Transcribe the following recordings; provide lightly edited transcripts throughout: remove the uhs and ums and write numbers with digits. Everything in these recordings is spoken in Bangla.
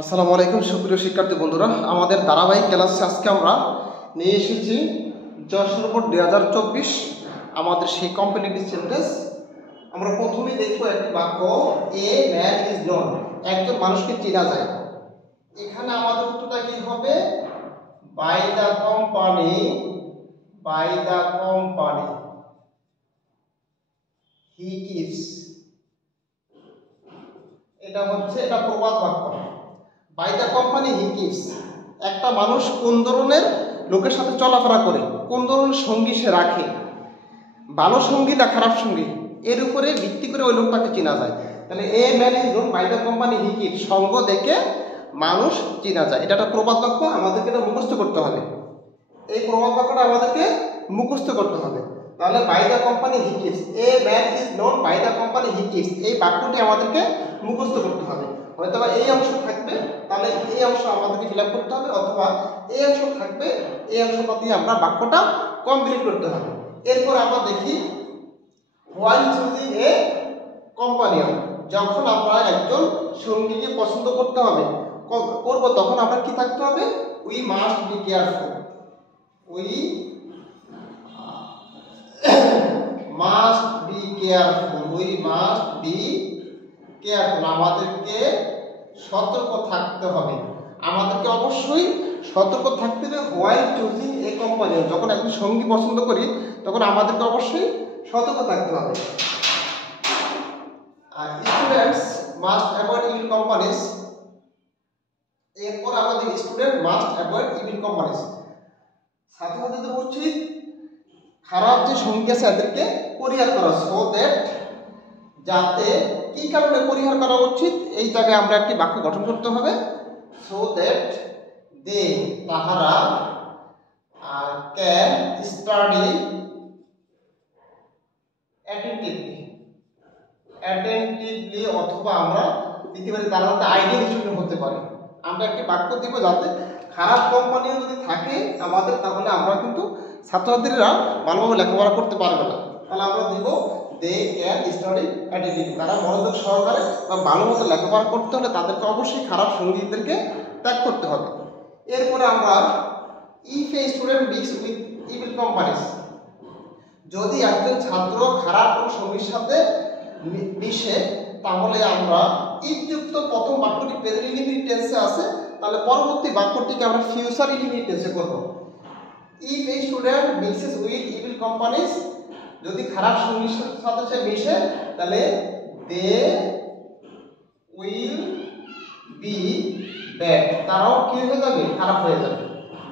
আসসালামু আলাইকুম সুপ্রিয় শিক্ষার্থী বন্ধুরা, আমাদের ধারাবাহিক ক্লাসে আজকে আমরা নিয়ে এসেছি যশোর বোর্ড 2024 আমাদের সেই কম্পিটিটিভ সেন্টেন্স। আমরা প্রথমেই দেখব একটি বাক্য, এ ম্যান ইজ নন, একজন মানুষকে চেনা যায়। এখানে আমাদের উত্তরটা কি হবে? By the company he keeps. এটা প্রবাদ বাক্য। By the company he keeps, একটা মানুষ কোন ধরনের লোকের সাথে চলাফেরা করে, কোন ধরনের সঙ্গী সে রাখে, ভালো সঙ্গী না খারাপ সঙ্গী, এর উপরে ভিত্তি করে ওই লোকটাকে চেনা যায়। তাহলে a man is known by the company he keeps, সঙ্গ দেখে মানুষ চেনা যায়। এটা একটা প্রবাদ বাক্য, আমাদেরকে এটা মুখস্থ করতে হবে। এই প্রবাদ বাক্যটা আমাদেরকে মুখস্থ করতে হবে। তাহলে by the company he keeps, a man is known by the company he keeps, এই বাক্যটি আমাদেরকে মুখস্থ করতে হবে। হয়তো বা এই অংশ থাকবে, তাহলে এই অংশ আমাদেরকে ফিল আপ করতে হবে, অথবা এই অংশ থাকবে, এই অংশটা দিয়ে আমরা বাক্যটা কমপ্লিট করতে হবে। এরপর আমরা দেখি হোয়াইল চুজিং এ কম্পানিয়ন, যখন আমরা একজন সঙ্গীকে পছন্দ করতে হবে করব, তখন আমরা কি থাকতে হবে? We must be careful, we must be careful, আমাদেরকে সতর্ক থাকতে হবে। আমাদেরকে অবশ্যই সতর্ক থাকতে হবে হোয়াইল চুজিং এ কোম্পানি, যখন একজন সঙ্গী পছন্দ করি তখন আমাদেরকে অবশ্যই সতর্ক থাকতে হবে। আর students must avoid evil companies, এরপর আমাদের student must avoid evil companies, ছাত্রছাত্রীদের উচিত খারাপ যে সঙ্গী আছে এদেরকে পরিহার করা, সো দ্যাট, যাতে কি কারণে পরিহার করা উচিত, এই জায়গায় আমরা একটি বাক্য গঠন করতে হবে। সো দ্যাট দে, তাহারা ক্যান স্টাডি অ্যাটেন্টিভলি, অথবা আমরা দিতে পারি তারা আইডিয়াল স্টুডেন্ট হতে পারে। আমরা একটি বাক্য দিব যাতে খারাপ কোম্পানিও যদি থাকে আমাদের, তাহলে আমরা কিন্তু ছাত্রছাত্রীরা ভালোভাবে লেখাপড়া করতে পারবে না। তাহলে আমরা দিব দে ক্যান স্টাডি অ্যাটেন্টিভলি, তারা মনোযোগ সহকারে বা ভালো মতো লেখাপড়া করতে হলে তাদেরকে অবশ্যই খারাপ সঙ্গীদেরকে ত্যাগ করতে হবে। এরপরে আমরা if a student mix with evil companies, যদি একজন ছাত্র খারাপ কোনো সঙ্গীর সাথে মিশে, তাহলে আমরা ইফযুক্ত প্রথম বাক্যটি প্রেজেন্ট ইনডিফিনিট টেন্সে আছে, তাহলে পরবর্তী বাক্যটিকে আমরা ফিউচার ইনডিফিনিট টেন্সে করব। If a student mixes with evil companies, যদি খারাপ সঙ্গীর সাথে সে মিশে, তাহলে দে উইল বি ব্যাড, তারাও কি হয়ে যাবে? খারাপ হয়ে যাবে।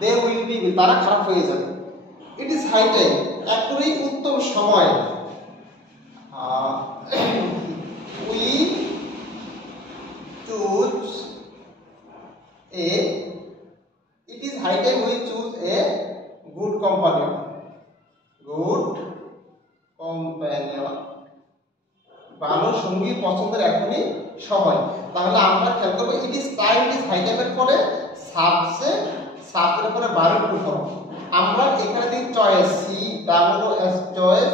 দে উইল বি, তারা খারাপ হয়ে যাবে। ইট ইজ হাই টাইম, এখনই উত্তম সময়। We choose a, it is high time we choose a good companion, ভালো সঙ্গী পছন্দের এখনই সময়। তাহলে আমরা খেয়াল করবো it is time, it is high টাইমের পরে সাবজেক্টের পরে ভার্ব টু ফর্ম। আমরা এখানে দিই choice, C double S choice,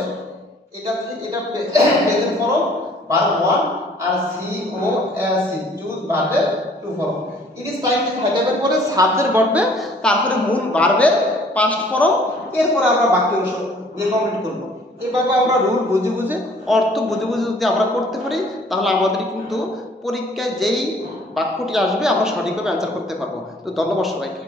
এটা প্রেজেন্ট ফর্ম ভার্ব 1, আর C O S C choose ভার্বের two form. It is time, it is high টাইমের পরে সাবজেক্ট বসবে, তারপরে মূল ভার্বের পাস্ট ফর্ম, এরপরে আমরা বাকি অংশ দিয়ে কমপ্লিট করব। এভাবে আমরা রুল বুঝে বুঝে, অর্থ বুঝে বুঝে যদি আমরা করতে পারি, তাহলে আমাদের কিন্তু পরীক্ষায় যেই বাক্যটি আসবে আমরা সঠিকভাবে অ্যান্সার করতে পারবো। তো ধন্যবাদ সবাইকে।